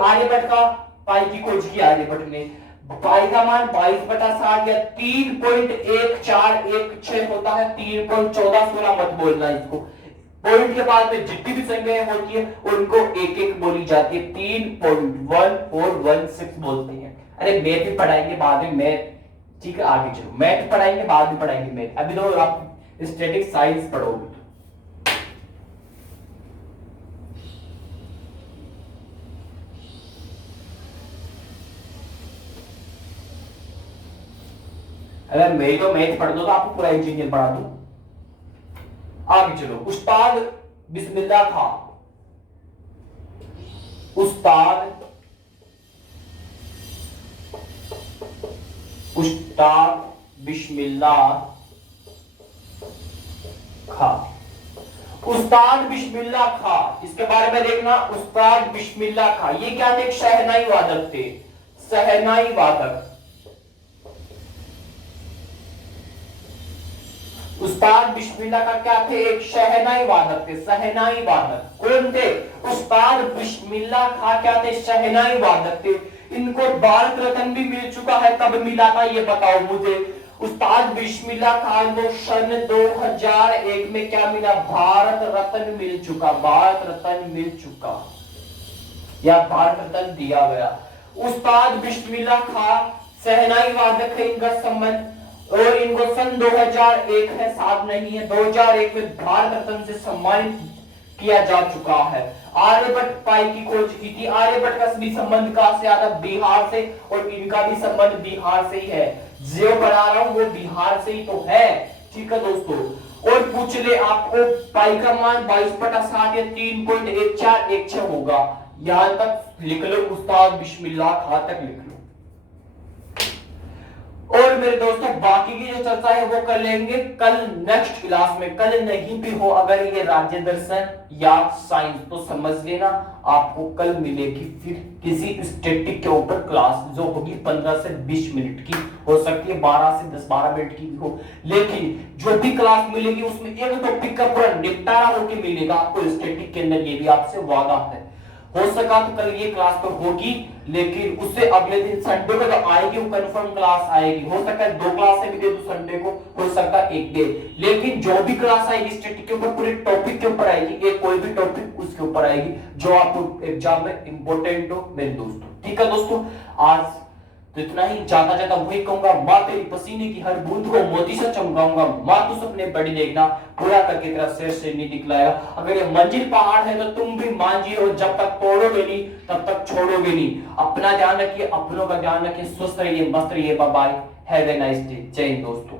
आर्यभट्ट का पाई की खोज की आर्यभट्ट ने। पाई का मान 22/60 या 3.1416 होता है। 3.1416 मत बोलना इसको। पॉइंट के बाद में जितनी भी संख्याएं होती है उनको एक एक बोली जाती है। 3.1416 बोलते हैं। अरे मैथ भी पढ़ाएंगे बाद में मैथ, ठीक है आगे चलो, मैथ पढ़ाएंगे बाद में पढ़ाएंगे मैथ। अभी तो आप स्टैटिक साइंस पढ़ोगे। अगर मेरी तो मैथ पढ़ दो तो आपको पूरा इंजीनियर पढ़ा दूं। आगे चलो, उस्ताद बिस्मिल्लाह खां, उस्ताद बिस्मिल्लाह खां, उस्ताद बिस्मिल्लाह खां, इसके बारे में देखना। उस्ताद बिस्मिल्लाह खां ये क्या थे? शहनाई वादक थे, शहनाई वादक। उस्ताद बिस्मिल्लाह का क्या थे? एक शहनाई वादक थे, शहनाई वादक। कौन थे? उस्ताद बिस्मिल्लाह खां क्या थे? शहनाई वादक थे। इनको भारत रत्न भी मिल चुका है, कब मिला था ये बताओ मुझे। उस्ताद बिस्मिल्लाह खान को सन 2001 में क्या मिला? भारत रत्न मिल चुका, भारत रत्न मिल चुका या भारत रत्न दिया गया। उस्ताद बिस्मिल्लाह खां शहनाई वादक है, इनका संबंध, और इनको सन 2001 है, साथ नहीं है, 2001 में भारत रत्न से सम्मानित किया जा चुका है। आर्यभट्ट पाई की खोज की थी। आर्यभट्ट का भी संबंध कहां से आता? बिहार से, और इनका भी संबंध बिहार से ही है। जो बना रहा हूं वो बिहार से ही तो है, ठीक है दोस्तों। और पूछ ले आपको पाई का मान 22/60 या 3.1416 होगा। यहां तक लिख लो, उस्ताद बिस्मिल्लाह खां तक लिख लो। और मेरे दोस्तों बाकी की जो चर्चा है वो कर लेंगे कल नेक्स्ट क्लास में। कल नहीं भी हो अगर ये राज्य दर्शन या साइंस तो समझ लेना आपको कल मिलेगी फिर किसी स्टैटिक के ऊपर क्लास, जो होगी 15 से 20 मिनट की, हो सकती है 12 से 10-12 मिनट की भी हो। लेकिन जो भी क्लास मिलेगी उसमें एक टॉपिक का पूरा निपटारा होकर मिलेगा आपको स्टैटिक के अंदर, ये भी आपसे वादा है। हो सका तो कल ये क्लास तो होगी, लेकिन उससे अगले दिन संडे को तो आएगी, वो कंफर्म क्लास आएगी। हो सकता है 2 क्लास भी दे दूं संडे को, हो सकता है 1 दे, लेकिन जो भी क्लास आएगी स्टैटिक के ऊपर पूरे टॉपिक के ऊपर आएगी। एक कोई भी टॉपिक उसके ऊपर आएगी जो आपको एग्जाम में इंपॉर्टेंट हो मेरे दोस्तों। ठीक है दोस्तों, आज तो इतना ही। ज्यादा ज्यादा वही कहूंगा, माँ तेरी पसीने की हर बूंद को मोती से चमकाऊंगा। माँ तू सपने बड़ी देखना, पूरा करके तेरा शेर से नहीं दिखलाएगा। अगर ये मंजिल पहाड़ है तो तुम भी मांझी हो, जब तक तोड़ोगे नहीं तब तक छोड़ोगे नहीं। अपना ध्यान रखिए, अपनों का ध्यान रखिए, स्वस्थ रहिए, मस्त रहिए। Bye bye, have a nice day. जय हिंद दोस्तों।